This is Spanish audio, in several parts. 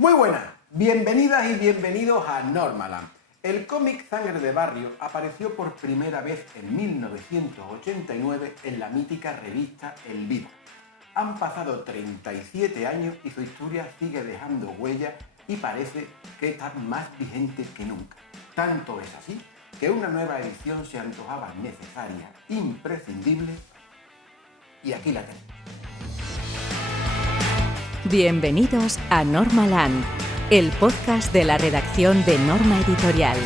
Muy buenas, bienvenidas y bienvenidos a Normaland. El cómic Sangre de Barrio apareció por primera vez en 1989 en la mítica revista El Vivo. Han pasado 37 años y su historia sigue dejando huella y parece que está más vigente que nunca. Tanto es así que una nueva edición se antojaba necesaria, imprescindible, y aquí la tenemos. Bienvenidos a Normaland, el podcast de la redacción de Norma Editorial.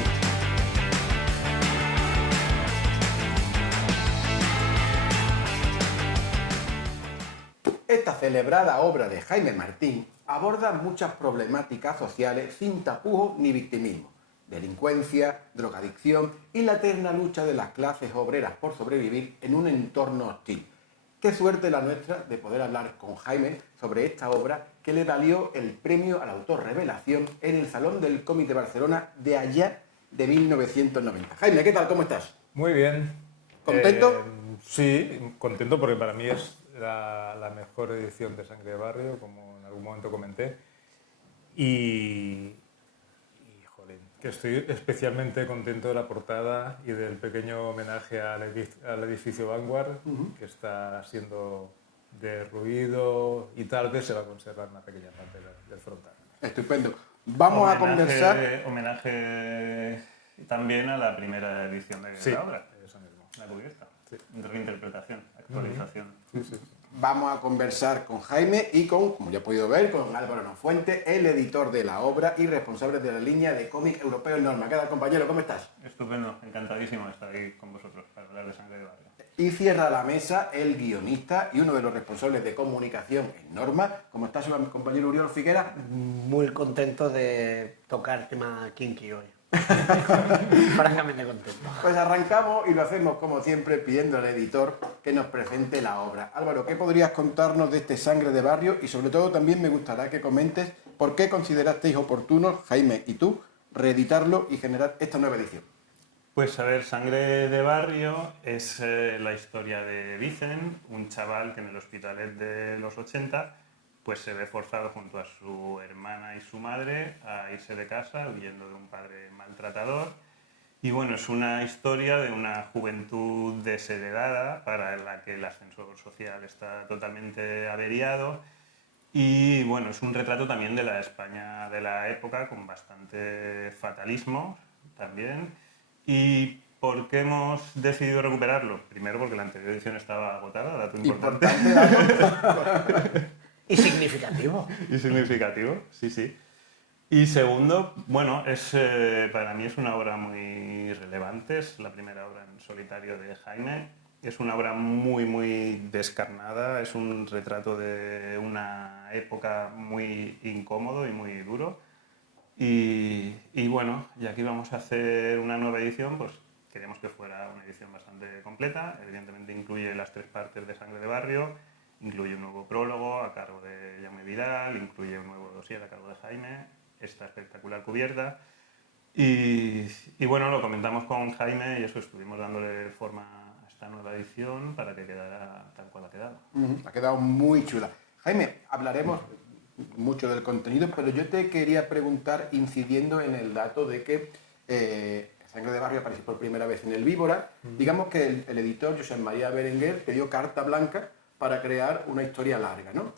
Esta celebrada obra de Jaime Martín aborda muchas problemáticas sociales sin tapujos ni victimismo. Delincuencia, drogadicción y la eterna lucha de las clases obreras por sobrevivir en un entorno hostil. Qué suerte la nuestra de poder hablar con Jaime sobre esta obra que le valió el premio al autor revelación en el Salón del Cómic de Barcelona de allá de 1990. Jaime, ¿qué tal? ¿Cómo estás? Muy bien. ¿Contento? Sí, contento porque para mí es la mejor edición de Sangre de Barrio, como en algún momento comenté. Y jolín, que estoy especialmente contento de la portada y del pequeño homenaje al edificio Vanguard, que está siendo derruido y tal vez se va a conservar una pequeña parte del frontal. Estupendo. Vamos a conversar. Homenaje también a la primera edición de Sí, la obra, eso mismo. la cubierta. Sí. Reinterpretación, actualización. Sí. Vamos a conversar con Jaime y con, como ya he podido ver, con Álvaro Nofuente, el editor de la obra y responsable de la línea de cómic europeo en Norma. ¿Qué tal, compañero? ¿Cómo estás? Estupendo, encantadísimo de estar aquí con vosotros para hablar de Sangre de Barrio. Y cierra la mesa el guionista y uno de los responsables de comunicación en Norma. ¿Cómo está su compañero Uriol Figuera? Muy contento de tocar tema kinky hoy. Francamente contento. Pues arrancamos y lo hacemos como siempre pidiendo al editor que nos presente la obra. Álvaro, ¿qué podrías contarnos de este Sangre de Barrio? Y sobre todo también me gustaría que comentes por qué considerasteis oportuno, Jaime y tú, reeditarlo y generar esta nueva edición. Pues a ver, Sangre de Barrio es la historia de Vicen, un chaval que en el Hospitalet de los 80 pues se ve forzado junto a su hermana y su madre a irse de casa huyendo de un padre maltratador. Y bueno, es una historia de una juventud desheredada para la que el ascensor social está totalmente averiado. Y bueno, es un retrato también de la España de la época con bastante fatalismo también. ¿Y por qué hemos decidido recuperarlo? Primero porque la anterior edición estaba agotada, dato importante. Y significativo. Y significativo, sí. Y segundo, bueno, para mí es una obra muy relevante, es la primera obra en solitario de Jaime. Es una obra muy descarnada, es un retrato de una época muy incómodo y muy duro. Y bueno, ya que íbamos a hacer una nueva edición, pues queríamos que fuera una edición bastante completa. Evidentemente incluye las 3 partes de Sangre de Barrio, incluye un nuevo prólogo a cargo de Jaume Vidal, incluye un nuevo dossier a cargo de Jaime, esta espectacular cubierta. Y bueno, lo comentamos con Jaime y eso, estuvimos dándole forma a esta nueva edición para que quedara tal cual ha quedado. Ha quedado muy chula. Jaime, hablaremos mucho del contenido, pero yo te quería preguntar, incidiendo en el dato de que Sangre de Barrio apareció por primera vez en el Víbora. Digamos que el editor, Josep María Berenguer, te dio carta blanca para crear una historia larga, ¿no?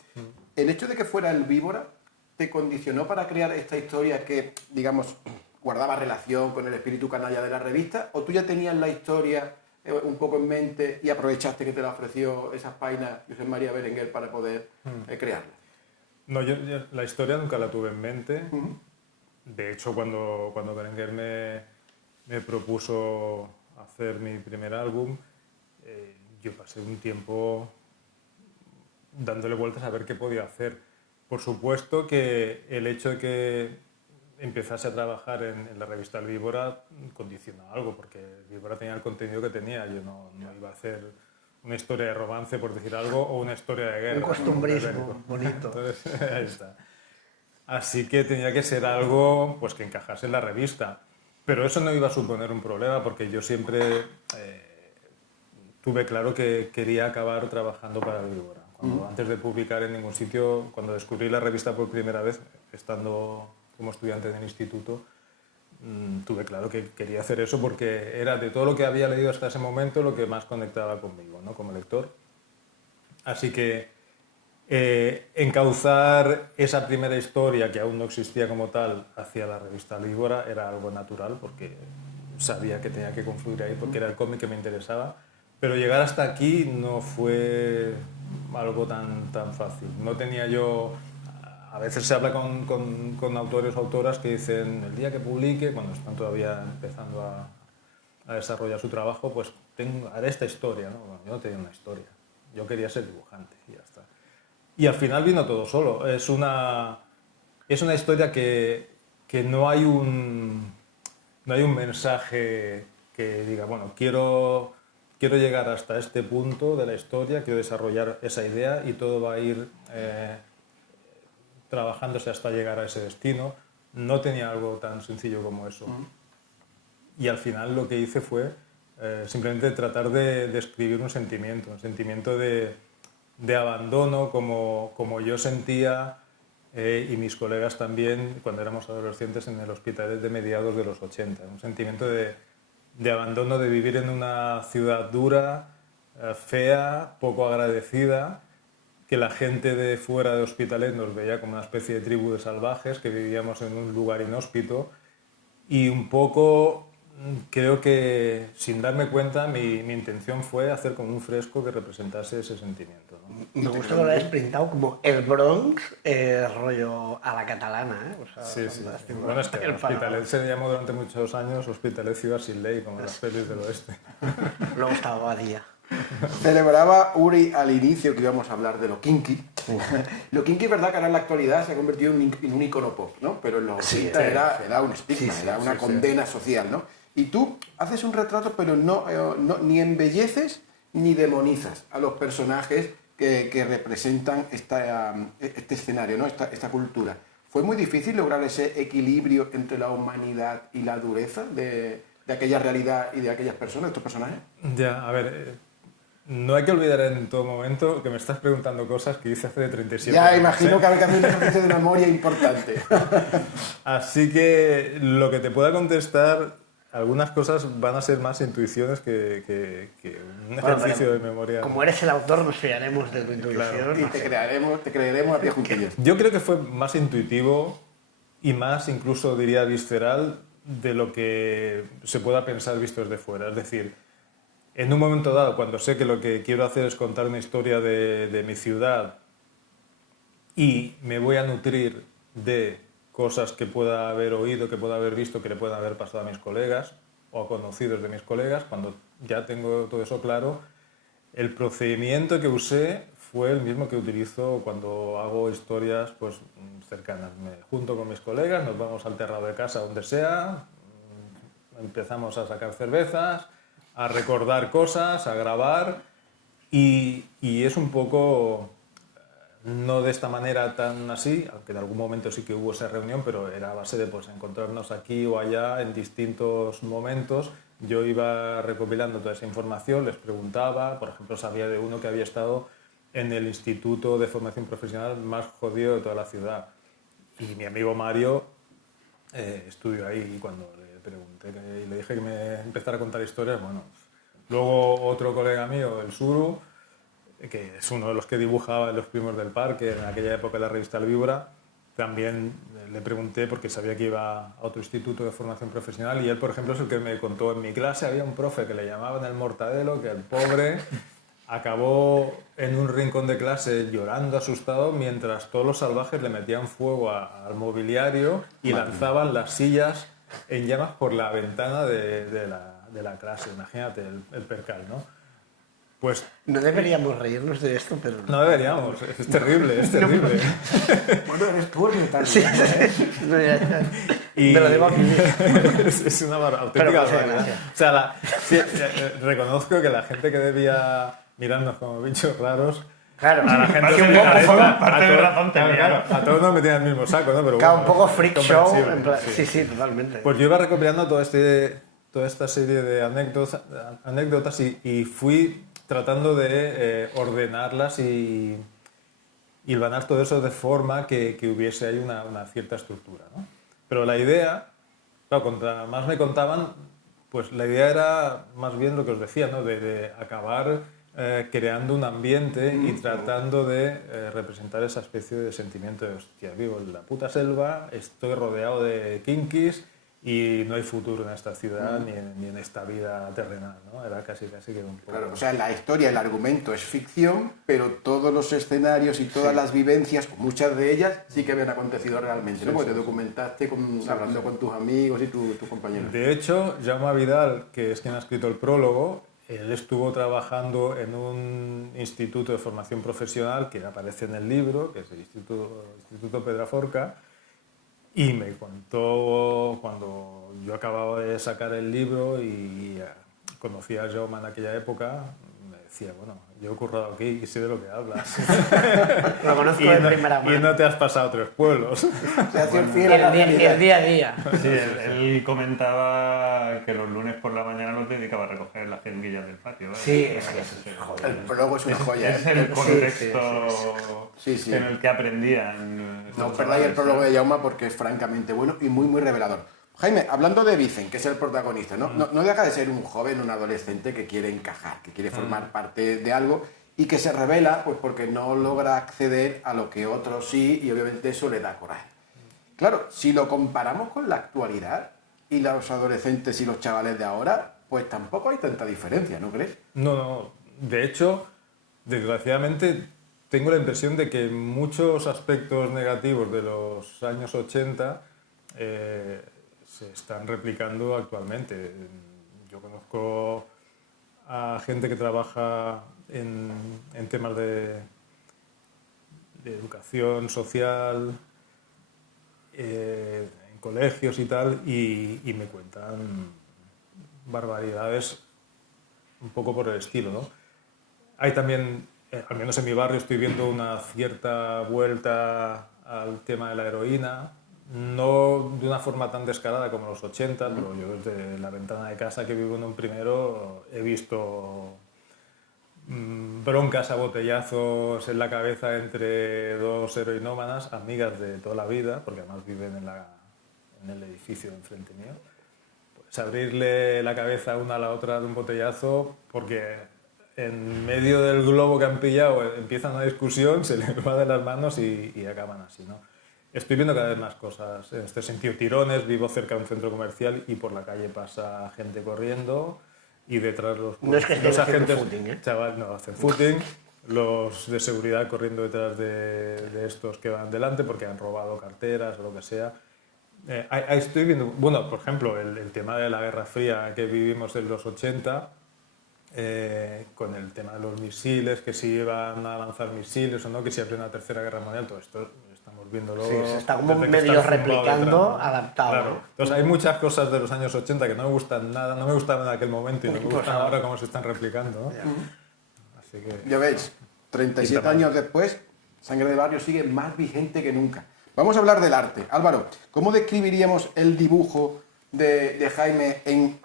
El hecho de que fuera el Víbora te condicionó para crear esta historia que, digamos, guardaba relación con el espíritu canalla de la revista, o tú ya tenías la historia un poco en mente y aprovechaste que te la ofreció esas páginas Josep María Berenguer para poder crearla. No, yo la historia nunca la tuve en mente. De hecho, cuando Berenguer me propuso hacer mi primer álbum, yo pasé un tiempo dándole vueltas a ver qué podía hacer. Por supuesto que el hecho de que empezase a trabajar en la revista El Víbora condiciona algo, porque El Víbora tenía el contenido que tenía. Yo no iba a hacer una historia de romance, por decir algo, o una historia de guerra. Un costumbrismo bonito. Entonces, ahí está. Así que tenía que ser algo pues, que encajase en la revista. Pero eso no iba a suponer un problema, porque yo siempre tuve claro que quería acabar trabajando para el Víbora. Antes de publicar en ningún sitio, cuando descubrí la revista por primera vez, estando como estudiante en el instituto, tuve claro que quería hacer eso porque era de todo lo que había leído hasta ese momento lo que más conectaba conmigo, ¿no? Como lector. Así que encauzar esa primera historia, que aún no existía como tal, hacia la revista Víbora era algo natural porque sabía que tenía que confluir ahí porque era el cómic que me interesaba. Pero llegar hasta aquí no fue algo tan fácil. No tenía yo... A veces se habla con autores o autoras que dicen el día que publique, cuando están todavía empezando a desarrollar su trabajo, pues haré esta historia, ¿no? Bueno, yo no tenía una historia, yo quería ser dibujante y ya está. Y al final vino todo solo. Es una historia que no hay un mensaje que diga, bueno, quiero llegar hasta este punto de la historia, quiero desarrollar esa idea y todo va a ir trabajándose hasta llegar a ese destino. No tenía algo tan sencillo como eso. Y al final lo que hice fue simplemente tratar de describir un sentimiento de abandono como yo sentía y mis colegas también cuando éramos adolescentes en el Hospitalet de mediados de los 80. Un sentimiento de abandono, de vivir en una ciudad dura, fea, poco agradecida, que la gente de fuera de Hospitalet nos veía como una especie de tribu de salvajes, que vivíamos en un lugar inhóspito y un poco creo que sin darme cuenta mi intención fue hacer como un fresco que representase ese sentimiento, ¿no? Me gusta que lo hayas pintado como el Bronx, rollo a la catalana, ¿eh? O sea, Sí. Bueno, es que el Hospitalet se llamó durante muchos años Hospitalet Ciudad Sin Ley, como las pelis del oeste. Luego estaba Badía. Celebraba Uri al inicio que íbamos a hablar de lo kinky. Lo kinky es verdad que ahora en la actualidad se ha convertido en un icono pop, ¿no? Pero en los 80 era un estigma, era una condena social, ¿no? Y tú haces un retrato, pero no ni embelleces ni demonizas a los personajes que representan este escenario, ¿no? Esta cultura. ¿Fue muy difícil lograr ese equilibrio entre la humanidad y la dureza de aquella realidad y de aquellas personas, de estos personajes? Ya, a ver, no hay que olvidar en todo momento que me estás preguntando cosas que hice hace 37 ya, años. imagino que hay que hacer un ejercicio de memoria importante. Así que lo que te pueda contestar, algunas cosas van a ser más intuiciones que un ejercicio de memoria. Como eres el autor, nos fiaremos de tu intuición. Claro, y te creeremos a pie juntillos. Yo creo que fue más intuitivo y más, incluso diría, visceral de lo que se pueda pensar visto desde fuera. Es decir, en un momento dado, cuando sé que lo que quiero hacer es contar una historia de mi ciudad y me voy a nutrir de cosas que pueda haber oído, que pueda haber visto, que le puedan haber pasado a mis colegas o a conocidos de mis colegas, cuando ya tengo todo eso claro, el procedimiento que usé fue el mismo que utilizo cuando hago historias pues, cercanas. Me junto con mis colegas, nos vamos al terrado de casa, donde sea, empezamos a sacar cervezas, a recordar cosas, a grabar y es un poco, no de esta manera tan así, aunque en algún momento sí que hubo esa reunión, pero era a base de pues, encontrarnos aquí o allá en distintos momentos. Yo iba recopilando toda esa información, les preguntaba, por ejemplo, sabía de uno que había estado en el instituto de formación profesional más jodido de toda la ciudad. Y mi amigo Mario estudió ahí y cuando le pregunté y le dije que me empezara a contar historias, bueno, luego otro colega mío, el Suru, que es uno de los que dibujaba en Los Primos del Parque, en aquella época de la revista El Víbora, también le pregunté porque sabía que iba a otro instituto de formación profesional y él, por ejemplo, es el que me contó en mi clase, había un profe que le llamaban el Mortadelo, que el pobre acabó en un rincón de clase llorando, asustado, mientras todos los salvajes le metían fuego al mobiliario y lanzaban las sillas en llamas por la ventana de la clase. Imagínate el percal, ¿no? Pues no deberíamos reírnos de esto, pero... No deberíamos, es terrible, es terrible. Bueno, eres tú el metal. Sí. Me lo debo a mí. Es una auténtica barbaridad. O sea, reconozco que la gente que debía mirarnos como bichos raros... Claro, a la gente que un poco parte de razón tenía. A todos nos metían el mismo saco, ¿no? Pero claro, bueno, un poco freak show. En plan, sí. Sí, totalmente. Pues yo iba recopilando toda esta serie de anécdotas y fui tratando de ordenarlas y hilvanar todo eso de forma que hubiese ahí una cierta estructura, ¿no? Pero la idea, claro, contra más me contaban, pues la idea era más bien lo que os decía, ¿no? De acabar creando un ambiente y tratando de representar esa especie de sentimiento de hostia, vivo en la puta selva, estoy rodeado de kinkis y no hay futuro en esta ciudad ni en esta vida terrenal, ¿no? Era casi que un poco... Claro, o sea, la historia, el argumento es ficción, pero todos los escenarios y todas las vivencias, o muchas de ellas, sí que habían acontecido realmente, ¿no? Porque te documentaste hablando con tus amigos y tus compañeros. De hecho, Jaume Vidal, que es quien ha escrito el prólogo, él estuvo trabajando en un instituto de formación profesional que aparece en el libro, que es el Instituto Pedraforca, y me contó cuando yo acababa de sacar el libro y conocía a Jaume en aquella época, me decía, bueno, yo he currado aquí y sé de lo que hablas. Lo conozco de primera mano. Y no te has pasado 3 pueblos. O sea, El día a día. Sí, él comentaba que los lunes por la mañana los dedicaba a recoger las jeringuillas del patio, ¿vale? Sí, El prólogo es una joya, Es ¿eh? el contexto Sí. en el que aprendían. No os perdáis el prólogo de Jaume porque es francamente bueno y muy, muy revelador. Jaime, hablando de Vicen, que es el protagonista, no deja de ser un joven, un adolescente que quiere encajar, que quiere formar parte de algo y que se revela pues porque no logra acceder a lo que otros sí y obviamente eso le da coraje. Claro, si lo comparamos con la actualidad y los adolescentes y los chavales de ahora, pues tampoco hay tanta diferencia, ¿no crees? No. De hecho, desgraciadamente, tengo la impresión de que muchos aspectos negativos de los años 80 se están replicando actualmente. Yo conozco a gente que trabaja en temas de educación social, en colegios y tal, y me cuentan barbaridades un poco por el estilo, ¿no? Hay también, al menos en mi barrio, estoy viendo una cierta vuelta al tema de la heroína, no de una forma tan descarada como los 80, pero yo desde la ventana de casa que vivo en un primero he visto broncas a botellazos en la cabeza entre 2 heroinómanas, amigas de toda la vida, porque además viven en el edificio de enfrente mío. Pues abrirle la cabeza una a la otra de un botellazo porque en medio del globo que han pillado empiezan una discusión, se les va de las manos y acaban así, ¿no? Estoy viendo cada vez más cosas en este sentido, tirones, vivo cerca de un centro comercial y por la calle pasa gente corriendo y detrás los agentes footing, ¿eh? Chaval, no, hacen footing, los de seguridad corriendo detrás de estos que van delante porque han robado carteras o lo que sea. Ahí estoy viendo, bueno, por ejemplo, el tema de la Guerra Fría que vivimos en los 80, con el tema de los misiles, que si iban a lanzar misiles o no, que si habría una tercera guerra mundial, todo esto estamos viéndolo. Sí, se está como desde que medio está zumbado replicando, detrás, ¿no? adaptado. Claro. ¿no? Entonces hay muchas cosas de los años 80 que no me gustan nada, no me gustaban en aquel momento y no me gustan ahora cómo se están replicando, ¿no? Así que... Ya veis, 37 años después, Sangre de Barrio sigue más vigente que nunca. Vamos a hablar del arte. Álvaro, ¿cómo describiríamos el dibujo de Jaime en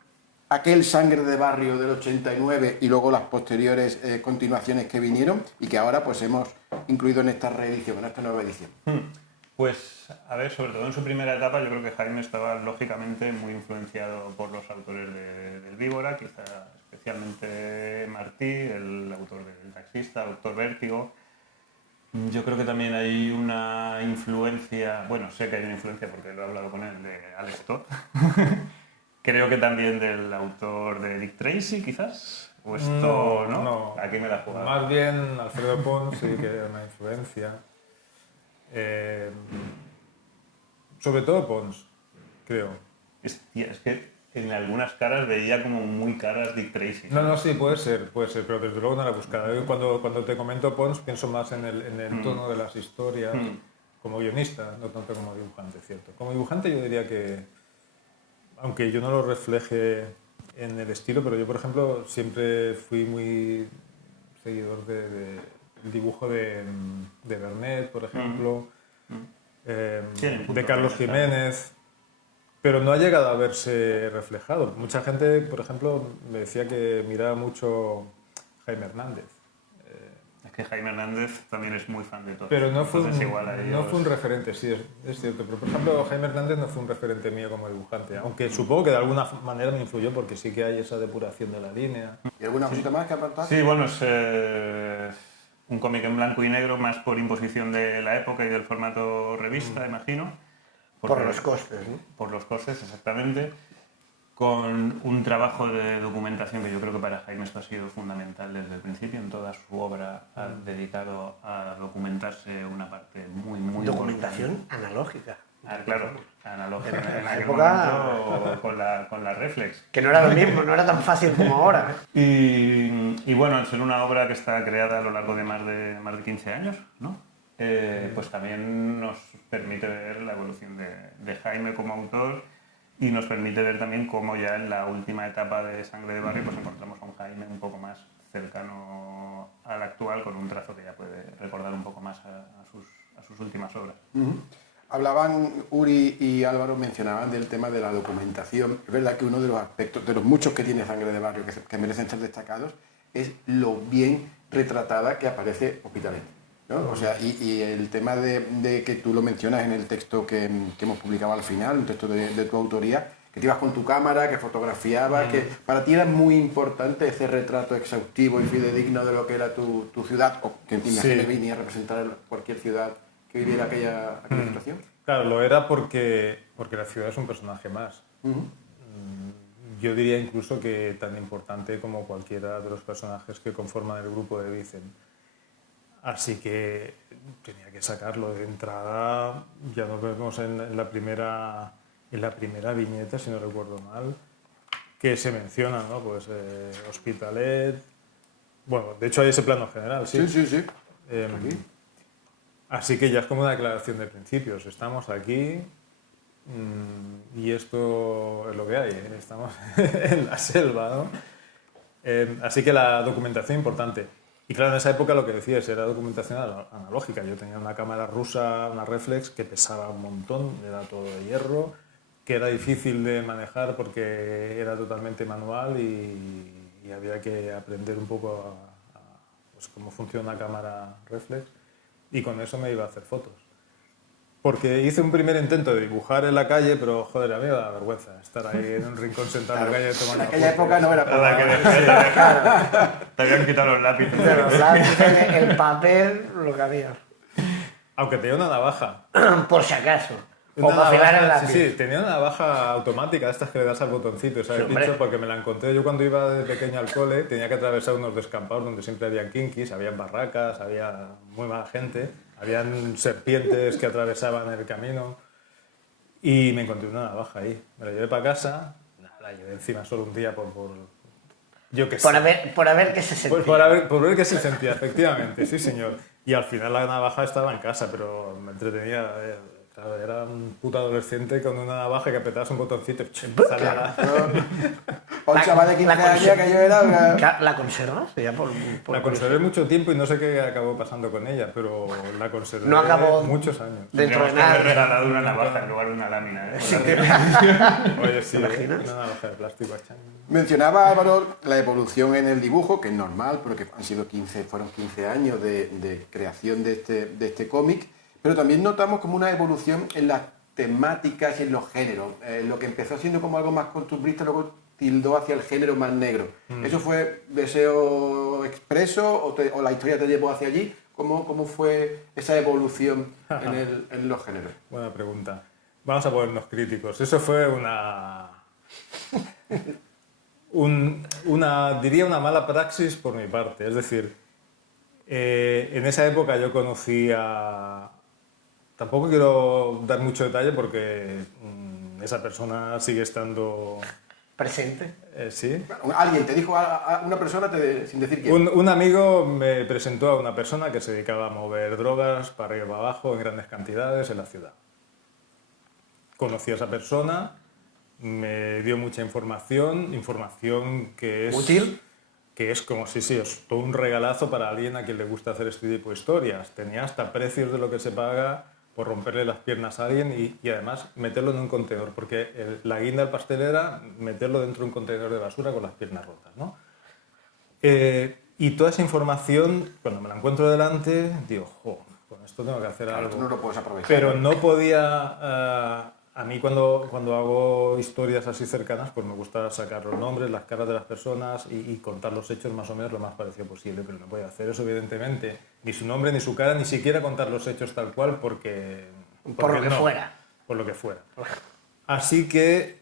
aquel Sangre de Barrio del 89 y luego las posteriores continuaciones que vinieron y que ahora pues hemos incluido en esta reedición, en esta nueva edición? Pues, a ver, sobre todo en su primera etapa, yo creo que Jaime estaba lógicamente muy influenciado por los autores del Víbora, quizá especialmente Martí, el autor del Taxista, Doctor Vértigo. Yo creo que también hay una influencia, bueno, sé que hay una influencia porque lo he hablado con él, de Alex Todd. Creo que también del autor de Dick Tracy, quizás. ¿O esto no? Aquí me la he jugado. Más bien Alfredo Pons sí que era una influencia. Sobre todo Pons, creo. Es que en algunas caras veía como muy caras Dick Tracy. No, sí, puede ser, pero desde luego no la he buscado. Yo cuando te comento Pons pienso más en el tono de las historias, como guionista, no tanto como dibujante, ¿cierto? Como dibujante yo diría que, aunque yo no lo refleje en el estilo, pero yo, por ejemplo, siempre fui muy seguidor del dibujo de Vernet, por ejemplo, de Carlos Jiménez, pero no ha llegado a verse reflejado. Mucha gente, por ejemplo, me decía que miraba mucho Jaime Hernández. Es que Jaime Hernández también es muy fan de todo. Pero no fue, no fue un referente, sí, es cierto. Pero, por ejemplo, Jaime Hernández no fue un referente mío como dibujante, aunque supongo que de alguna manera me influyó porque sí que hay esa depuración de la línea. ¿Y alguna cosita más que aportar? Sí, bueno, es un cómic en blanco y negro, más por imposición de la época y del formato revista, imagino. Por los costes, ¿no? Por los costes, exactamente. Con un trabajo de documentación que yo creo que para Jaime esto ha sido fundamental desde el principio. En toda su obra ha dedicado a documentarse una parte muy Documentación importante. analógica. Claro, analógica. En aquel época- momento con la reflex. Que no era lo mismo, no era tan fácil como ahora. Y bueno, al ser una obra que está creada a lo largo de más de 15 años, ¿no? Pues también nos permite ver la evolución de Jaime como autor y nos permite ver también cómo ya en la última etapa de Sangre de Barrio pues encontramos a un Jaime un poco más cercano al actual, con un trazo que ya puede recordar un poco más a sus últimas obras. Hablaban, Uri y Álvaro mencionaban del tema de la documentación. Es verdad que uno de los aspectos, de los muchos que tiene Sangre de Barrio que merecen ser destacados, es lo bien retratada que aparece Hospitalet, ¿no? O sea, y el tema de que tú lo mencionas en el texto que hemos publicado al final, un texto de tu autoría, que te ibas con tu cámara, que fotografiabas, que para ti era muy importante ese retrato exhaustivo y fidedigno de lo que era tu ciudad, o que te imagines venía a representar cualquier ciudad que viviera aquella situación. Claro, lo era porque la ciudad es un personaje más. Yo diría incluso que tan importante como cualquiera de los personajes que conforman el grupo de Vicen. Así que tenía que sacarlo de entrada. Ya nos vemos en la primera viñeta, si no recuerdo mal, que se menciona, ¿no? Pues Hospitalet. Bueno, de hecho hay ese plano general, ¿sí? Sí. Así que ya es como una declaración de principios. Estamos aquí y esto es lo que hay. Estamos en la selva, ¿no? Así que la documentación importante. Y claro, en esa época lo que decías era documentación analógica. Yo tenía una cámara rusa, una reflex, que pesaba un montón, era todo de hierro, que era difícil de manejar porque era totalmente manual y había que aprender un poco pues, cómo funciona una cámara reflex. Y con eso me iba a hacer fotos. Porque hice un primer intento de dibujar en la calle, pero joder, a mí me da vergüenza estar ahí en un rincón sentado en la calle tomando En aquella fotos. época no era Nada que para... te habían quitado los lápices. Pero lápices, el papel, lo que había. Aunque tenía una navaja. Por si acaso. O Una para afilar el navaja, lápiz. sí, tenía una navaja automática, estas que le das al botoncito, ¿sabes? Sí, hombre. Pincho, porque me la encontré yo cuando iba de pequeño al cole, tenía que atravesar unos descampados donde siempre había kinkis, había barracas, había muy mala gente, habían serpientes que atravesaban el camino y me encontré una navaja ahí. Me la llevé para casa, la llevé encima solo un día por yo qué sé. Por ver qué se sentía. Por ver qué se sentía, efectivamente, sí señor. Y al final la navaja estaba en casa, pero me entretenía. Claro, era un puto adolescente con una navaja que apretabas un botoncito y salía la... O un chaval de 15 años que yo era... ¿La conservas? Ya por La conservé mucho tiempo y no sé qué acabó pasando con ella, pero la conservé No acabó muchos años. dentro de Tendríamos que haber nada. regalado una navaja en lugar de una lámina. Oye, sí, imaginas? una navaja de plástico achán. Mencionaba Álvaro la evolución en el dibujo, que es normal, porque fueron 15 años de creación de este cómic, pero también notamos como una evolución en las temáticas y en los géneros. Lo que empezó siendo como algo más costumbrista, luego tildó hacia el género más negro. ¿Eso fue deseo expreso o la historia te llevó hacia allí? ¿Cómo fue esa evolución en los géneros? Buena pregunta. Vamos a ponernos críticos. Eso fue diría una mala praxis por mi parte. Es decir, en esa época yo conocía... Tampoco quiero dar mucho detalle porque esa persona sigue estando... Presente. Sí. Alguien te dijo a una persona sin decir quién. Un amigo me presentó a una persona que se dedicaba a mover drogas para arriba y para abajo en grandes cantidades en la ciudad. Conocí a esa persona, me dio mucha información que es... ¿Útil? Que es como, sí, es todo un regalazo para alguien a quien le gusta hacer este tipo de historias. Tenía hasta precios de lo que se paga por romperle las piernas a alguien y además meterlo en un contenedor, porque la guinda del pastel era meterlo dentro de un contenedor de basura con las piernas rotas, ¿no? Y Y toda esa información, cuando me la encuentro delante, digo, jo, con esto tengo que hacer Claro, algo. tú no lo puedes aprovechar. Pero no podía... a mí cuando hago historias así cercanas, pues me gusta sacar los nombres, las caras de las personas y contar los hechos más o menos lo más parecido posible. Pero no podía hacer eso, evidentemente. Ni su nombre, ni su cara, ni siquiera contar los hechos tal cual porque Por lo que no, fuera. Por lo que fuera. Así que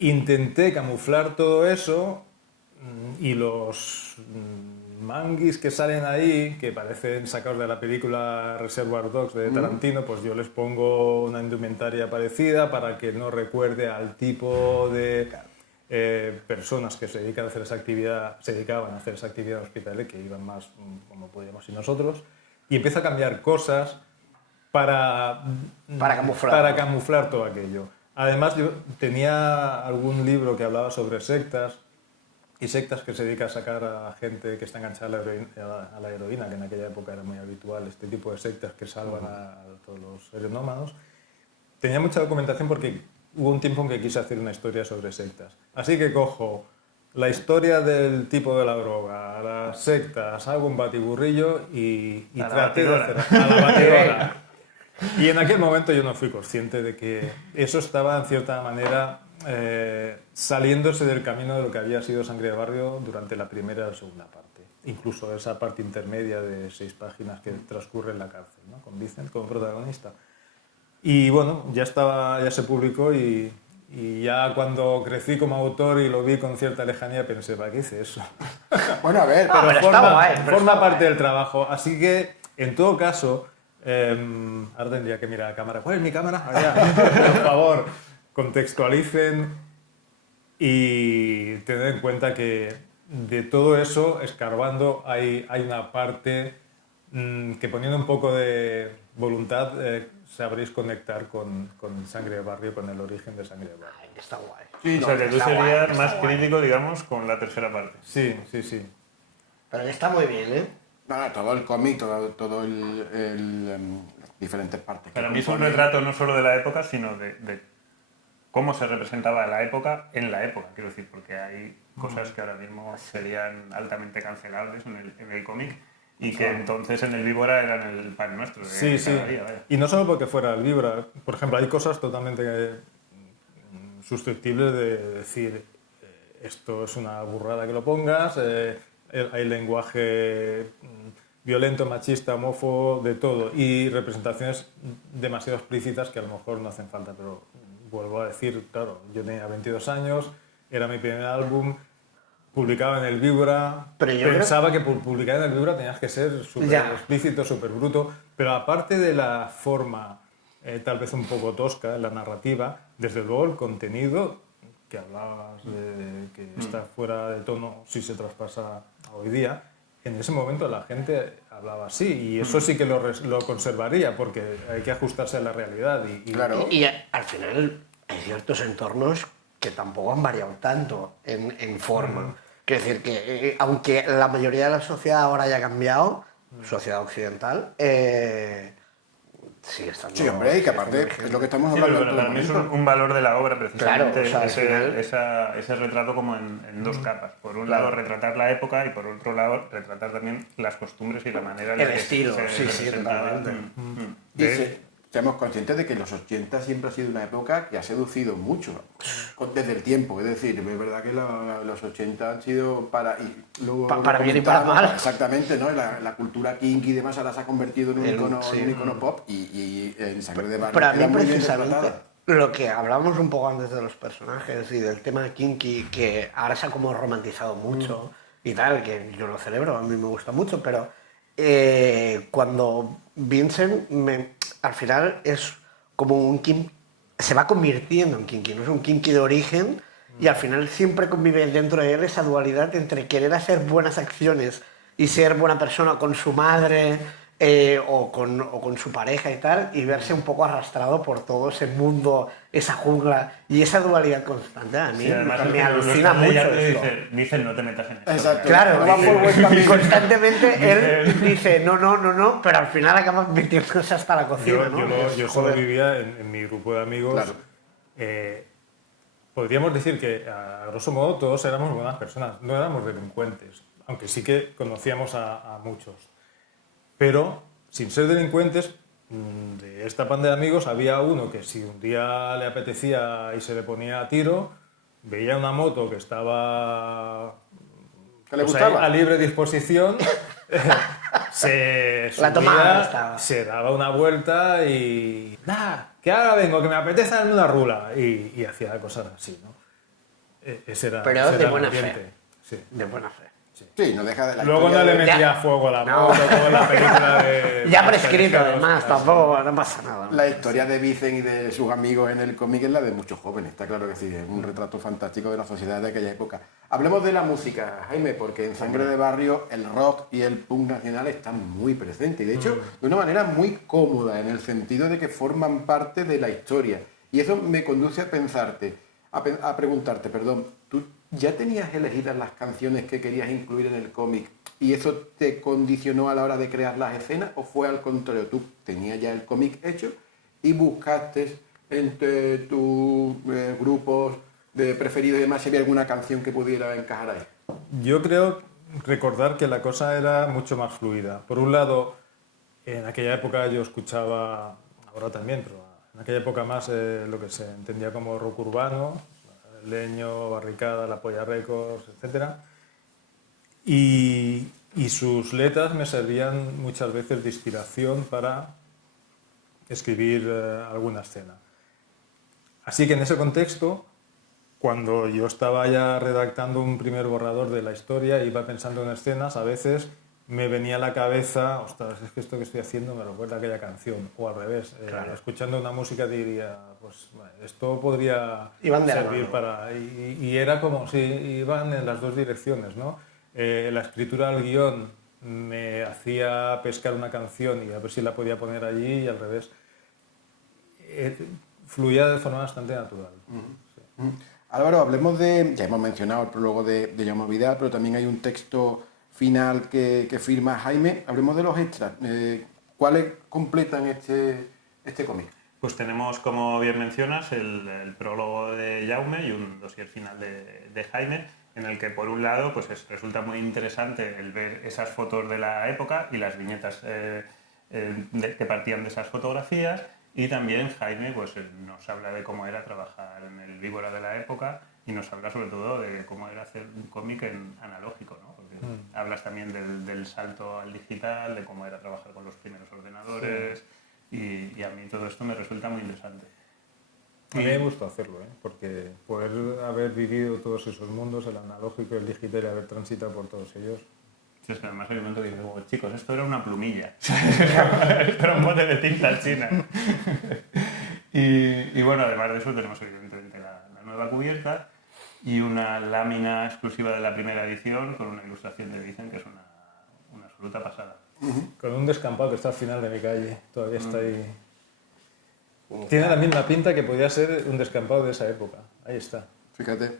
intenté camuflar todo eso y los manguis que salen ahí, que parecen sacados de la película Reservoir Dogs de Tarantino, pues yo les pongo una indumentaria parecida para que no recuerde al tipo de personas que se dedican a hacer esa actividad, se dedicaban a hacer esa actividad hospitalaria, que iban más como podíamos y nosotros, y empiezo a cambiar cosas para camuflar todo aquello. Además, yo tenía algún libro que hablaba sobre sectas, y sectas que se dedican a sacar a gente que está enganchada a la heroína, que en aquella época era muy habitual, este tipo de sectas que salvan a todos los heroinómanos. Tenía mucha documentación porque hubo un tiempo en que quise hacer una historia sobre sectas. Así que cojo la historia del tipo de la droga, las sectas, hago un batiburrillo y traté de hacer a la batidora. Y en aquel momento yo no fui consciente de que eso estaba en cierta manera saliéndose del camino de lo que había sido Sangre de Barrio durante la primera y la segunda parte. Incluso esa parte intermedia de 6 páginas que transcurre en la cárcel, ¿no? Con Vincent como protagonista. Y bueno, ya se publicó y ya cuando crecí como autor y lo vi con cierta lejanía pensé, ¿para qué hice eso? Bueno, a ver, pero forma parte del trabajo. Así que, en todo caso, ahora tendría que mirar la cámara. ¿Cuál es mi cámara? Allá. Por favor, contextualicen y tened en cuenta que de todo eso, escarbando, hay una parte que poniendo un poco de voluntad sabréis conectar con Sangre de Barrio, con el origen de Sangre de Barrio. Ay, está guay. Sí, O no, sea, que tú está serías guay, más está guay. crítico, digamos, con la tercera parte. Sí, sí, sí. Pero que está muy bien, ¿eh? no, todo el cómic, todo las diferentes partes. Para que mí es un componen. retrato no solo de la época, sino de cómo se representaba la época en la época, quiero decir, porque hay cosas que ahora mismo serían altamente cancelables en el cómic y que entonces en el Víbora eran el pan nuestro de Sí, sí. cada día, vaya. Y no solo porque fuera el Vibra. Por ejemplo, hay cosas totalmente susceptibles de decir esto es una burrada que lo pongas, hay lenguaje violento, machista, homófobo, de todo, y representaciones demasiado explícitas que a lo mejor no hacen falta, pero vuelvo a decir, claro, yo tenía 22 años, era mi primer álbum, publicaba en el Víbora, Pero yo pensaba que por publicar en el Víbora tenías que ser súper Ya. explícito, súper bruto, pero aparte de la forma tal vez un poco tosca, la narrativa, desde luego el contenido que hablabas de que está fuera de tono si se traspasa a hoy día, en ese momento la gente hablaba así y eso sí que lo conservaría porque hay que ajustarse a la realidad. Claro. Y al final hay ciertos entornos que tampoco han variado tanto en forma. Quiero decir que, aunque la mayoría de la sociedad ahora haya cambiado, sociedad occidental, sigue estando... Sí, hombre, y que sigue aparte estando es lo que estamos Sí, hablando pero en todo para mí es momento. un valor de la obra precisamente Claro, o sea, al final- ese retrato como en dos capas. Por un lado retratar la época y por otro lado retratar también las costumbres y la manera en El la que estilo, se sí, sí, representaba. totalmente. Y seamos conscientes de que los 80 siempre ha sido una época que ha seducido mucho, desde el tiempo. Es decir, es verdad que los 80 han sido para... Y luego Para bien y para mal. Exactamente, ¿no? La cultura kinky y demás ahora se ha convertido en un icono, sí. en un icono pop y en Sangre de Barrio Pero a queda mí muy bien precisamente retratada. lo que hablábamos un poco antes de los personajes y del tema kinky, que ahora se ha como romantizado mucho y tal, que yo lo celebro, a mí me gusta mucho, pero cuando Vincent al final es como un kinky, se va convirtiendo en kinky, no es un kinky de origen y al final siempre convive dentro de él esa dualidad entre querer hacer buenas acciones y ser buena persona con su madre o con su pareja y tal, y verse un poco arrastrado por todo ese mundo, esa jungla y esa dualidad constante. A mí Sí, además me lo alucina están mucho leyendo y eso. dicen no te metas en esto. Exacto. Claro, No va por buen camino. constantemente él dice no, pero al final acaba metiéndose hasta la cocina, ¿no? Yo solo vivía en mi grupo de amigos. Claro. Podríamos decir que, a grosso modo, todos éramos buenas personas, no éramos delincuentes. aunque sí que conocíamos a muchos. Pero, sin ser delincuentes, de esta panda de amigos había uno que si un día le apetecía y se le ponía a tiro, veía una moto que estaba ¿Que le pues, gustaba? a libre disposición, se La tomaba, subía, estaba. se daba una vuelta y... ¡Nada! Que ahora vengo, que me apetece darme una rula. Y hacía cosas así, ¿no? Ese era, Pero ese de era el buena ambiente. fe. Sí. De buena fe. Sí, no deja de la Luego no historia le de- metía fuego a la No. moto, como en la película de... Ya prescrito, Claro, además, claro. tampoco, no pasa nada. La historia de Vicen y de sus amigos en el cómic es la de muchos jóvenes, está claro que sí, es un retrato fantástico de la sociedad de aquella época. Hablemos de la música, Jaime, porque en Sangre de Barrio el rock y el punk nacional están muy presentes, y de hecho de una manera muy cómoda, en el sentido de que forman parte de la historia. Y eso me conduce a pensarte, a preguntarte, perdón, ¿tú ya tenías elegidas las canciones que querías incluir en el cómic y eso te condicionó a la hora de crear las escenas, o fue al contrario, tú tenías ya el cómic hecho y buscaste entre tus grupos de preferidos y demás si había alguna canción que pudiera encajar ahí? Yo creo recordar que la cosa era mucho más fluida. Por un lado, en aquella época yo escuchaba, ahora también, pero en aquella época más lo que se entendía como rock urbano, Leño, Barricada, La Polla Records, etc. Y sus letras me servían muchas veces de inspiración para escribir alguna escena. Así que en ese contexto, cuando yo estaba ya redactando un primer borrador de la historia, iba pensando en escenas, a veces me venía a la cabeza, ostras, es que esto que estoy haciendo me recuerda a aquella canción, o al revés, escuchando una música diría, pues bueno, esto podría Iban de la servir mano. para... Y era como si iban en las dos direcciones, ¿no? La escritura del guión me hacía pescar una canción y a ver si la podía poner allí, y al revés. Fluía de forma bastante natural. Álvaro, hablemos de, ya hemos mencionado el prólogo de Jaume Vidal, pero también hay un texto final que firma Jaime. Hablemos de los extras. ¿Cuáles completan este cómic? Pues tenemos, como bien mencionas, el prólogo de Jaume y un dossier final de Jaime, en el que por un lado pues resulta muy interesante el ver esas fotos de la época y las viñetas que partían de esas fotografías, y también Jaime pues, nos habla de cómo era trabajar en el Víbora de la época y nos habla sobre todo de cómo era hacer un cómic en analógico, ¿no? Porque hablas también del salto al digital, de cómo era trabajar con los primeros ordenadores, y a mí todo esto me resulta muy interesante. A mí me gustó hacerlo, porque poder haber vivido todos esos mundos, el analógico, el digital, y haber transitado por todos ellos. Sí, es que además hay un momento que digo, chicos, esto era una plumilla. Esto era un bote de tinta china. y bueno, además de eso tenemos evidentemente la nueva cubierta y una lámina exclusiva de la primera edición con una ilustración de Vicen que es una absoluta pasada. Con un descampado que está al final de mi calle, todavía está ahí. Tiene la misma pinta que podía ser un descampado de esa época. Ahí está. Fíjate.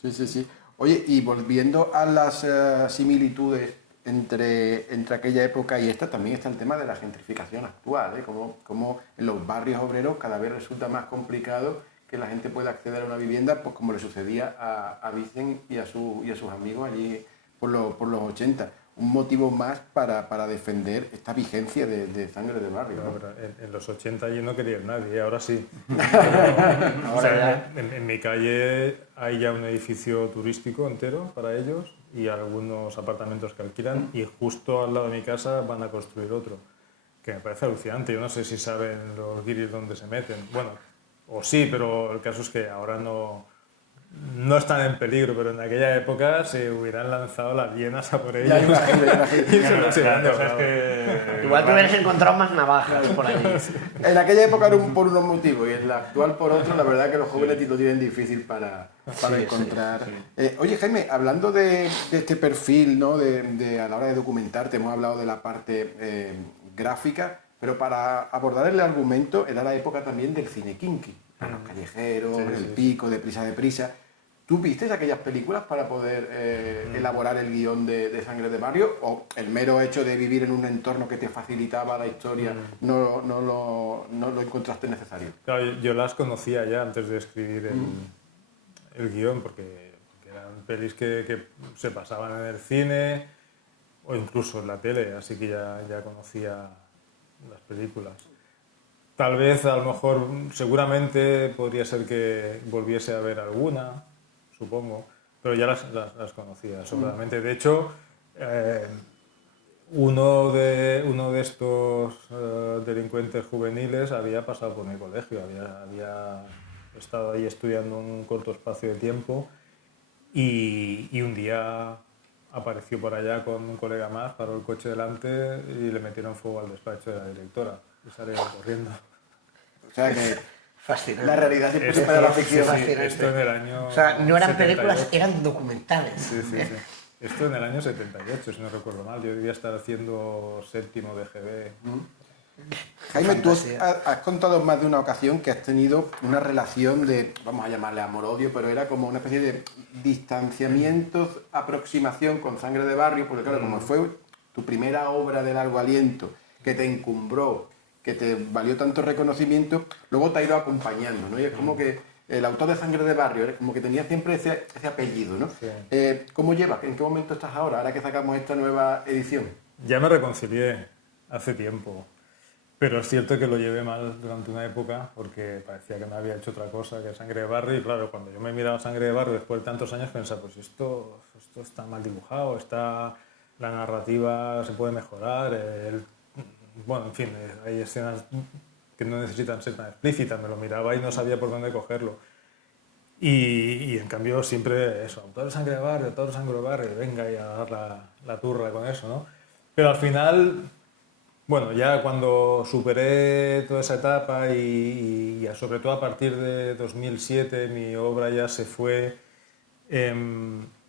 Sí. Oye, y volviendo a las similitudes entre aquella época y esta, también está el tema de la gentrificación actual, ¿eh? Como en los barrios obreros cada vez resulta más complicado que la gente pueda acceder a una vivienda, pues como le sucedía a Vicen y a sus amigos allí por los 80. Un motivo más para defender esta vigencia de Sangre de Barrio, ¿no? Pero en los 80 allí no quería ir nadie, ahora sí. Ahora O sea, ya. en mi calle hay ya un edificio turístico entero para ellos y algunos apartamentos que alquilan, y justo al lado de mi casa van a construir otro, que me parece alucinante. Yo no sé si saben los guiris dónde se meten. Bueno, o sí, pero el caso es que ahora no están en peligro, pero en aquella época se hubieran lanzado las hienas a por ellos. Ya imagino. Y se los hubieran La cosa es llevado. que... Igual te hubieras encontrado más navajas por allí. En aquella época era por unos motivos y en la actual por otros. La verdad que los jóvenes lo tienen difícil para encontrar. Oye, Jaime, hablando de este perfil, ¿no? de a la hora de documentarte, hemos hablado de la parte gráfica, pero para abordar el argumento era la época también del cine kinky. Los callejeros, El Pico, Deprisa. ¿Tú viste aquellas películas para poder elaborar el guión de Sangre de Barrio? ¿O el mero hecho de vivir en un entorno que te facilitaba la historia no lo encontraste necesario? Claro, yo las conocía ya antes de escribir el guión, porque Eran pelis que se pasaban en el cine o incluso en la tele, así que ya conocía las películas. Tal vez, a lo mejor, seguramente podría ser que volviese a ver alguna, supongo, pero ya las conocía sobradamente. De hecho, uno de estos delincuentes juveniles había pasado por mi colegio, había estado ahí estudiando un corto espacio de tiempo y un día apareció por allá con un colega más, paró el coche delante y le metieron fuego al despacho de la directora y salieron corriendo. O sea que Fascinante. la realidad siempre supera la ficción. Sí, fascinante. esto en el año O sea, no eran 78. películas, eran documentales. Sí. Esto en el año 78, si no recuerdo mal. Yo debía estar haciendo séptimo de GB. Jaime, tú Fantasía. has contado en más de una ocasión que has tenido una relación de, vamos a llamarle amor-odio, pero era como una especie de distanciamiento, aproximación con Sangre de Barrio, porque claro, como fue tu primera obra de largo aliento, que te encumbró, que te valió tanto reconocimiento, luego te ha ido acompañando, ¿no? Y es como que el autor de Sangre de Barrio, como que tenía siempre ese apellido, ¿no? Sí. ¿Cómo llevas? ¿En qué momento estás ahora que sacamos esta nueva edición? Ya me reconcilié hace tiempo, pero es cierto que lo llevé mal durante una época porque parecía que me había hecho otra cosa que Sangre de Barrio y claro, cuando yo me miraba Sangre de Barrio después de tantos años pensaba, pues esto está mal dibujado, la narrativa se puede mejorar, bueno, en fin, hay escenas que no necesitan ser tan explícitas, me lo miraba y no sabía por dónde cogerlo. Y en cambio siempre eso, autor de Sangre de Barrio, autor de Sangre de Barrio, venga y a dar la turra con eso, ¿no? Pero al final, bueno, ya cuando superé toda esa etapa y sobre todo a partir de 2007 mi obra ya se fue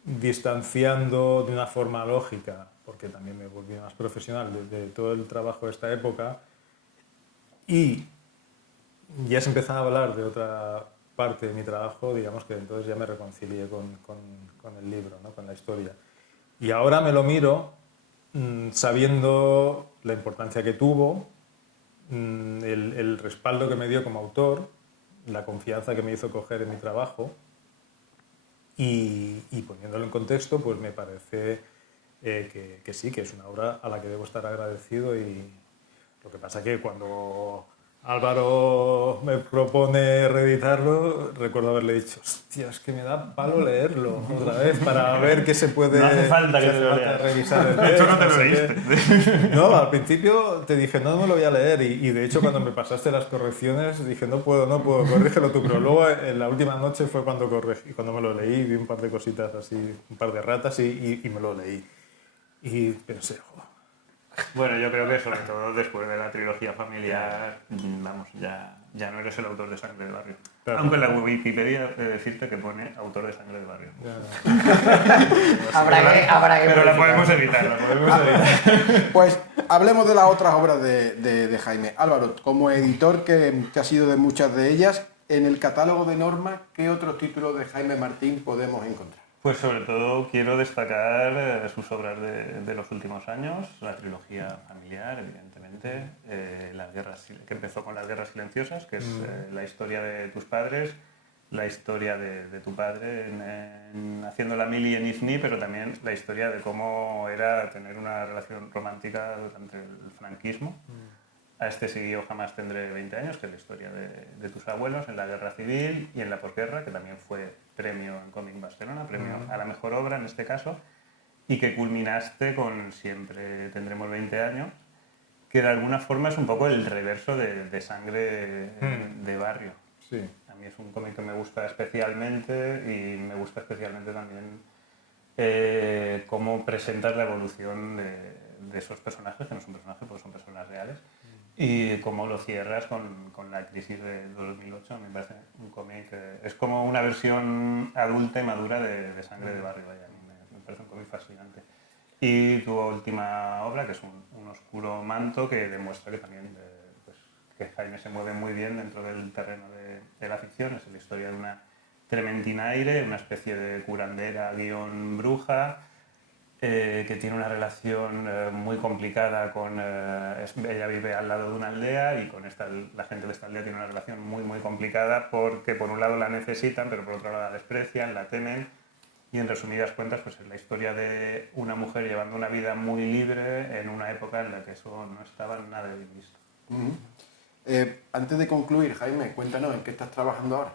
distanciando de una forma lógica, porque también me volví más profesional de todo el trabajo de esta época y ya se empezaba a hablar de otra parte de mi trabajo, digamos que entonces ya me reconcilié con el libro, ¿no? Con la historia. Y ahora me lo miro sabiendo la importancia que tuvo, el respaldo que me dio como autor, la confianza que me hizo coger en mi trabajo y poniéndolo en contexto, pues me parece que sí, que es una obra a la que debo estar agradecido y lo que pasa que cuando Álvaro me propone reeditarlo, recuerdo haberle dicho, hostia, es que me da palo leerlo otra vez para ver qué se puede No hace falta que te lo leas. revisar. De hecho, no te lo sé leíste. qué. No, al principio te dije, no me lo voy a leer y de hecho cuando me pasaste las correcciones dije, no puedo, corrígelo tú, pero luego en la última noche fue cuando corregí, cuando me lo leí, vi un par de cositas así, un par de ratas y me lo leí. Y pensé, joder. Bueno, yo creo que sobre todo después de la trilogía familiar, vamos, ya no eres el autor de Sangre de Barrio. Claro. Aunque en la Wikipedia he de decirte que pone autor de Sangre de Barrio. Habrá que Pero la modificar. podemos evitar. Pues hablemos de las otras obras de Jaime. Álvaro, como editor que ha sido de muchas de ellas, en el catálogo de Norma, ¿qué otros títulos de Jaime Martín podemos encontrar? Pues sobre todo quiero destacar sus obras de los últimos años, la trilogía familiar, evidentemente, que empezó con Las Guerras Silenciosas, que es la historia de tus padres, la historia de tu padre haciendo la mili en Ifni, pero también la historia de cómo era tener una relación romántica durante el franquismo. A este siguió Jamás tendré 20 años, que es la historia de tus abuelos en la guerra civil y en la posguerra, que también fue premio en Cómic Barcelona, premio a la mejor obra en este caso, y que culminaste con Siempre tendremos 20 años, que de alguna forma es un poco el reverso de Sangre de Barrio. Sí. A mí es un cómic que me gusta especialmente y me gusta especialmente también cómo presentas la evolución de esos personajes, que no son personajes, porque son personas reales, y cómo lo cierras con la crisis de 2008. Me parece un cómic, es como una versión adulta y madura de Sangre de Barrio. Vaya, me parece un cómic fascinante. Y tu última obra, que es un oscuro manto, que demuestra que también pues, que Jaime se mueve muy bien dentro del terreno de la ficción. Es la historia de una trementinaire, una especie de curandera guión bruja, que tiene una relación muy complicada con... ella vive al lado de una aldea y con la gente de esta aldea tiene una relación muy complicada porque por un lado la necesitan, pero por otro lado la desprecian, la temen, y Y en resumidas cuentas, pues es la historia de una mujer llevando una vida muy libre en una época en la que eso no estaba nada bien visto. Antes de concluir, Jaime, cuéntanos en qué estás trabajando ahora.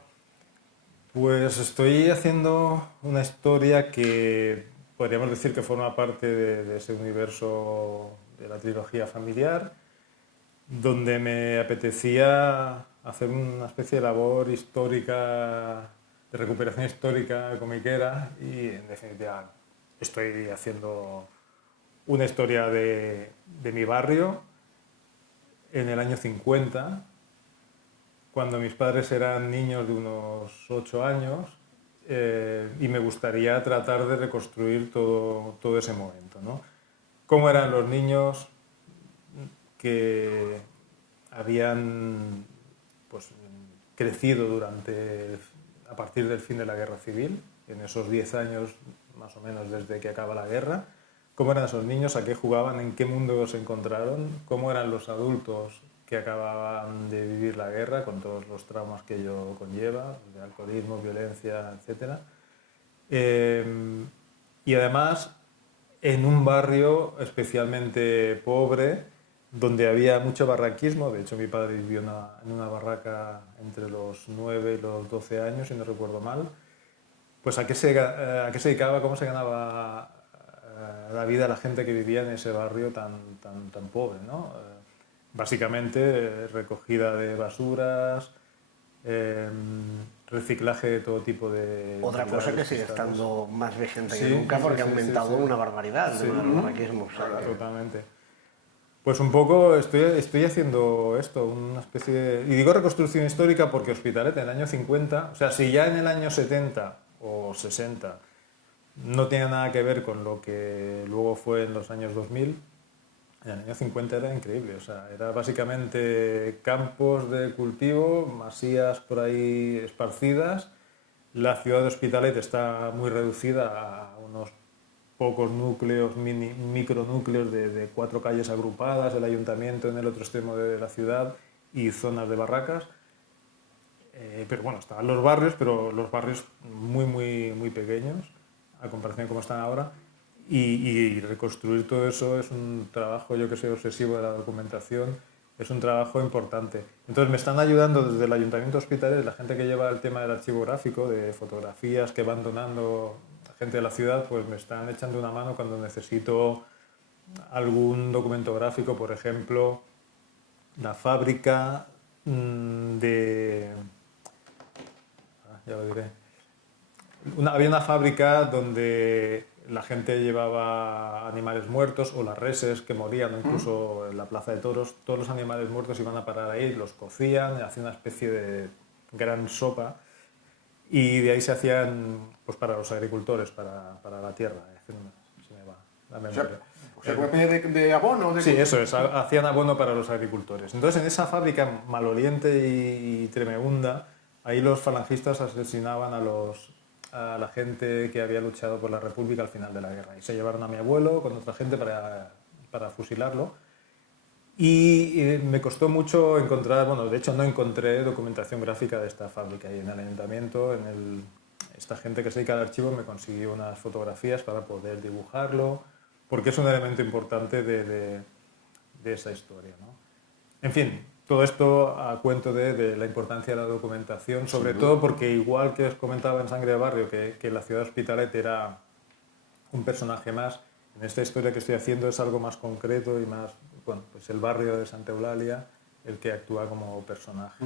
Pues estoy haciendo una historia que podríamos decir que forma parte de ese universo de la trilogía familiar, donde me apetecía hacer una especie de labor histórica, de recuperación histórica comiquera, y en definitiva estoy haciendo una historia de mi barrio en el año 50, cuando mis padres eran niños de unos 8 años, y me gustaría tratar de reconstruir todo ese momento, ¿no? Cómo eran los niños que habían pues, crecido a partir del fin de la Guerra Civil, en esos 10 años más o menos desde que acaba la guerra. Cómo eran esos niños, a qué jugaban, en qué mundo se encontraron, cómo eran los adultos que acababan de vivir la guerra con todos los traumas que ello conlleva, de alcoholismo, violencia, etc. Y además en un barrio especialmente pobre, donde había mucho barraquismo. De hecho, mi padre vivió en una barraca entre los 9 y los 12 años, si no recuerdo mal. Pues a qué se dedicaba, cómo se ganaba la vida la gente que vivía en ese barrio tan pobre, ¿no? Básicamente recogida de basuras, reciclaje de todo tipo de... Otra cosa que sigue estando más vigente que nunca, porque ha aumentado una barbaridad de barraquismo. Totalmente. Pues un poco estoy haciendo esto, una especie de... Y digo reconstrucción histórica porque Hospitalet en el año 50, o sea, si ya en el año 70 o 60 no tenía nada que ver con lo que luego fue en los años 2000, en el año 50 era increíble. O sea, era básicamente campos de cultivo, masías por ahí esparcidas. La ciudad de Hospitalet está muy reducida a unos pocos núcleos, micronúcleos de 4 calles agrupadas, el ayuntamiento en el otro extremo de la ciudad y zonas de barracas. Pero bueno, estaban los barrios, pero los barrios muy pequeños a comparación de cómo están ahora. Y reconstruir todo eso es un trabajo, yo que soy obsesivo de la documentación, es un trabajo importante. Entonces me están ayudando desde el Ayuntamiento de Hospitalet, la gente que lleva el tema del archivo gráfico, de fotografías que van donando gente de la ciudad, pues me están echando una mano cuando necesito algún documento gráfico, por ejemplo, la fábrica ya lo diré. Había una fábrica donde la gente llevaba animales muertos o las reses que morían, o incluso en la plaza de toros, todos los animales muertos iban a parar ahí, los cocían, hacían una especie de gran sopa. Y de ahí se hacían pues para los agricultores, para la tierra. Se me va la memoria. O sea, ¿una especie de abono? Sí, eso es. Hacían abono para los agricultores. Entonces, en esa fábrica maloliente y tremebunda, ahí los falangistas asesinaban a la gente que había luchado por la República al final de la guerra. Y se llevaron a mi abuelo con otra gente para fusilarlo. Y me costó mucho encontrar, bueno, de hecho no encontré documentación gráfica de esta fábrica. Y en el ayuntamiento, esta gente que se dedica al archivo me consiguió unas fotografías para poder dibujarlo, porque es un elemento importante de esa historia, ¿no? En fin, todo esto a cuento de la importancia de la documentación, sobre todo porque igual que os comentaba en Sangre de Barrio, que la ciudad de Hospitalet era un personaje más, en esta historia que estoy haciendo es algo más concreto y más, bueno, pues el barrio de Santa Eulalia, el que actúa como personaje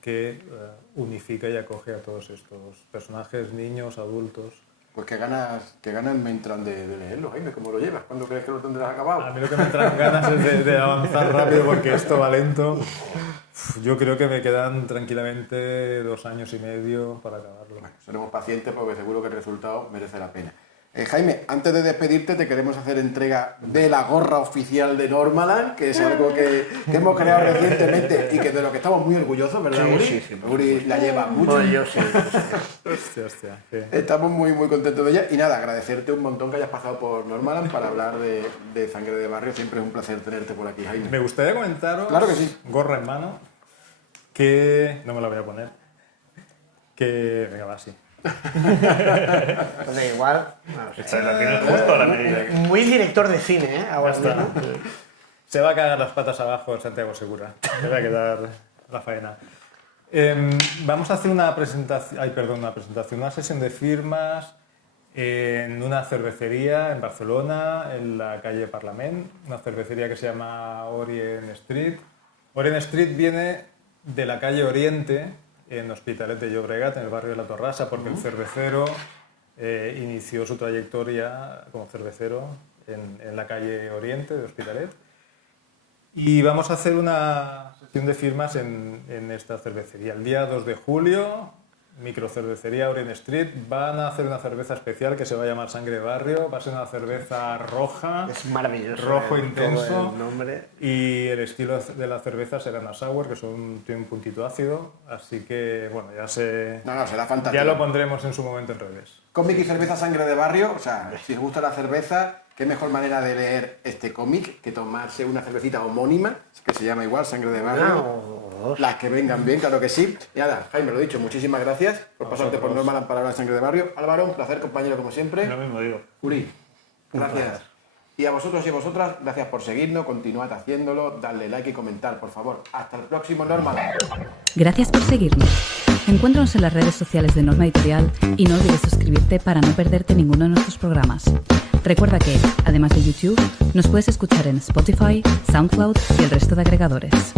que unifica y acoge a todos estos personajes, niños, adultos. Pues qué ganas me entran de leerlo, Jaime. ¿Cómo lo llevas? ¿Cuándo crees que lo tendrás acabado? A mí lo que me entran ganas es de avanzar rápido porque esto va lento. Yo creo que me quedan tranquilamente 2 años y medio para acabarlo. Bueno, seremos pacientes porque seguro que el resultado merece la pena. Jaime, antes de despedirte te queremos hacer entrega de la gorra oficial de Normaland, que es algo que hemos creado recientemente y que de lo que estamos muy orgullosos, ¿verdad, Uri? Sí. Uri la lleva mucho. Pues yo sí. Hostia. Sí. Estamos muy contentos de ella y nada, agradecerte un montón que hayas pasado por Normaland para hablar de Sangre de Barrio. Siempre es un placer tenerte por aquí, Jaime. Me gustaría comentaros, Claro que sí. gorra en mano, que no me la voy a poner, que venga, va así. Entonces, igual... Esta la tienes justo a la medida. Muy director de cine, ¿eh? Ahora Ya está. mismo. Se va a cagar las patas abajo el Santiago Segura. Se va a quedar la faena. Vamos a hacer una una sesión de firmas en una cervecería en Barcelona, en la calle Parlament, una cervecería que se llama Orient Street. Orient Street viene de la calle Oriente, en Hospitalet de Llobregat, en el barrio de La Torrassa, porque el cervecero inició su trayectoria como cervecero en la calle Oriente de Hospitalet. Y vamos a hacer una sesión de firmas en esta cervecería. El día 2 de julio, microcervecería Orient Street, van a hacer una cerveza especial que se va a llamar Sangre de Barrio. Va a ser una cerveza roja, Es maravilloso. rojo todo intenso, el nombre. y el estilo de la cerveza será una sour, que tiene un puntito ácido. Así que, bueno, No, será fantástico. ya lo pondremos en su momento en redes. Cómic y cerveza Sangre de Barrio, o sea, si os gusta la cerveza, qué mejor manera de leer este cómic que tomarse una cervecita homónima, que se llama igual Sangre de Barrio. Las que vengan bien, claro que sí. Y nada, Jaime, lo dicho, muchísimas gracias por pasarte por Normal para hablar de Sangre de Barrio. Álvaro, un placer, compañero, como siempre. Lo mismo digo. Uri, gracias. Y a vosotros y a vosotras, gracias por seguirnos, continuad haciéndolo, darle like y comentar, por favor. Hasta el próximo Normal. Gracias por seguirnos. Encuéntranos en las redes sociales de Norma Editorial y no olvides suscribirte para no perderte ninguno de nuestros programas. Recuerda que, además de YouTube, nos puedes escuchar en Spotify, SoundCloud y el resto de agregadores.